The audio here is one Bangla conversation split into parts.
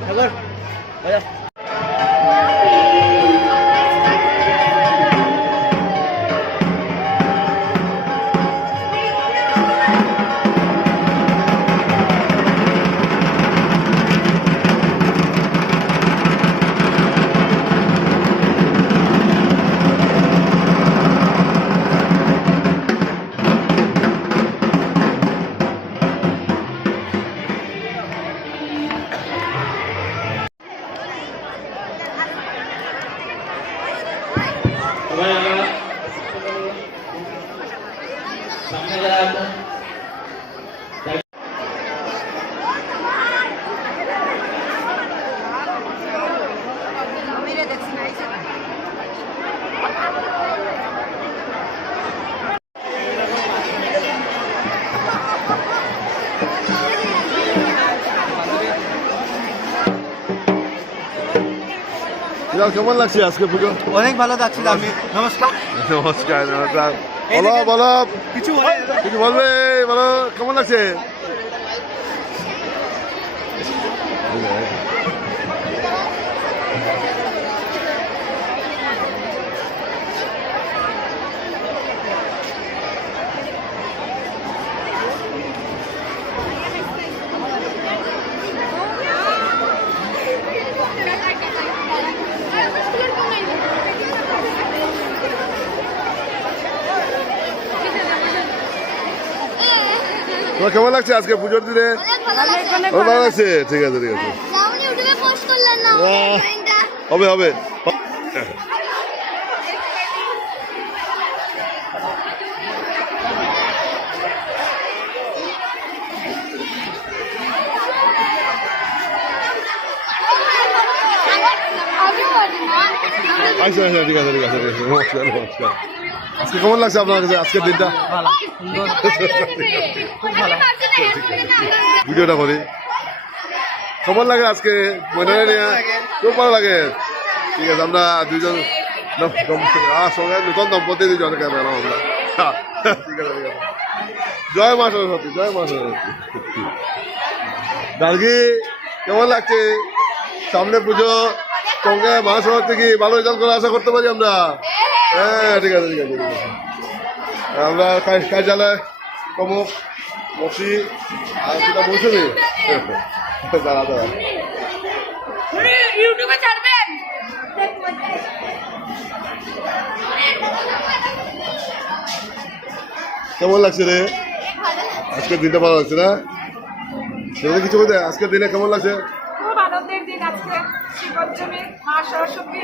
大哥回来。সামনে যারা আছেন কেমন লাগছে আজকে পুজো? অনেক ভালো যাচ্ছিল আমি নমস্কার। নমস্কার নমস্কার। বলো বলো। কিছু কিছু বলবে বলো কেমন লাগছে তোমার কেমন লাগছে আজকে পুজোর দিনে? ও, ভালো লাগছে। ঠিক আছে ঠিক আছে। লাবণী ইউটিউবে পোস্ট করলেন না আহ। ড্রয়িংটা হবে হবে আগে বলি না আচ্ছা আচ্ছা ঠিক আছে ঠিক আছে নমস্কার নমস্কার। আজকে কেমন লাগছে আপনার কাছে? আজকের দিনটা? ভিডিওটা করি। কেমন লাগে আজকে? নিয়ে খুব ভালো লাগে। ঠিক আছে, আমরা দুজন সঙ্গে নতুন দম্পতি, দুজন ক্যামেরা আমরা। ঠিক আছে ঠিক আছে। জয় মা সরস্বতী, জয় মা সরস্বতী। গার্গি কেমন লাগছে? সামনে পুজো। সঙ্গে মা সরস্বতী কি ভালো রেজাল্ট করে আশা করতে পারি আমরা। হ্যাঁ ঠিক আছে ঠিক আছে ঠিক আছে। আমরা কার্যালয় প্রমুখ মসি আর সেটা মৌসুমি দাঁড়া দাঁড়া। ইউটিউবে ছাড়বেন? কেমন লাগছে রে? আজকের দিনটা ভালো লাগছে না? সেটা কিছু বলতে আজকের দিনে কেমন লাগছে? আনন্দের দিন আজকে শ্রী পঞ্চমী মা সরস্বতী।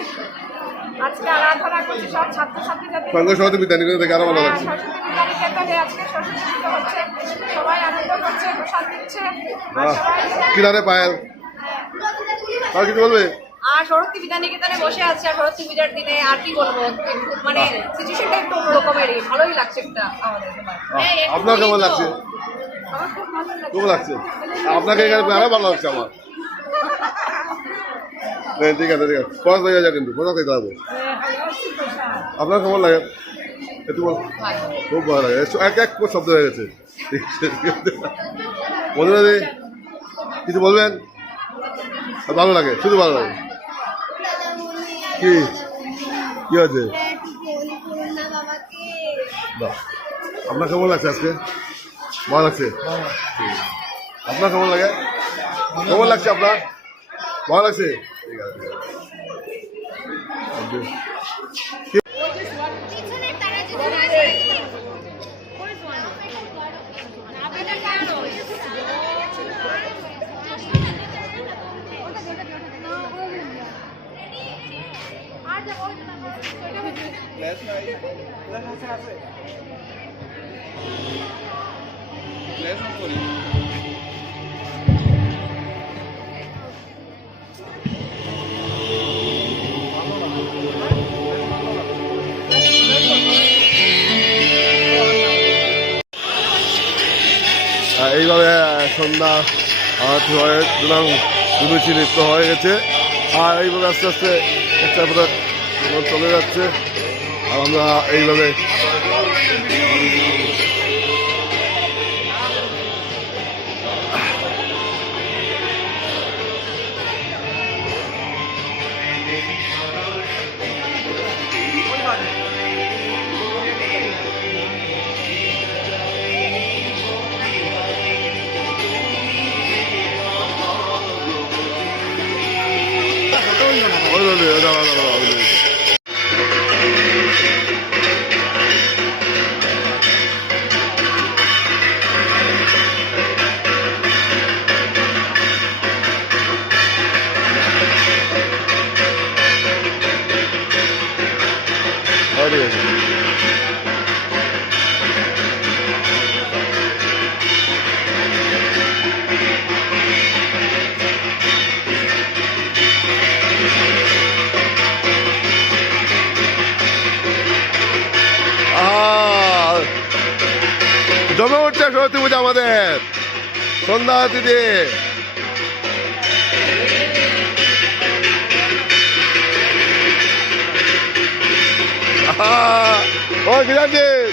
আজকে আরাধনা করছি সব ছাত্রছাত্রী যাতে সঙ্গে সঙ্গে বিদ্যানিকেতন থেকে আরও ভালো হ্যাঁ, লাগছে। সরস্বতী বিদ্যানিকেতনে আজকে সরস্বতী পুজো হচ্ছে। সবাই আনন্দ করছে প্রসাদ দিচ্ছে আর কিনারে পায়েল? আর কিছু বলবে? আর সরস্বতী বিদ্যানিকেতনে বসে আছে আর সরস্বতী পূজার দিনে আর কি বলব? মানে সিচুয়েশনটা একটু অন্যরকমেরই। ভালোই লাগছে একটা আমাদের আপনার কেমন লাগছে? আমার খুব ভালো লাগছে। আপনাকে এখানে আরও ভালো লাগছে আমার। ঠিক আছে ঠিক আছে। পড়া হয়ে কিন্তু পড়া খেতে হবে আপনার কেমন লাগে? একটু বল। খুব ভালো লাগে। এক এক শব্দ হয়ে গেছে। বন্ধুরা কিছু বলবেন? ভালো লাগে, শুধু ভালো লাগে। কি? কি আছে আপনার কেমন লাগছে আজকে? ভালো লাগছে? আপনার কেমন লাগে? কেমন লাগছে আপনার? ভালো লাগছে ঠিক আছে। ঠিক আছে। পিছনে তারা এইভাবে সন্ধ্যা আরতি হয়ে সুতরাং দুলুচি নৃত্য হয়ে গেছে। আর এইভাবে আস্তে আস্তে একটা পরে চলে যাচ্ছে। আর আমরা এইভাবে জমে উঠছে সরস্বতী পূজা আমাদের। সন্ধ্যা আহা, ও গিরাজি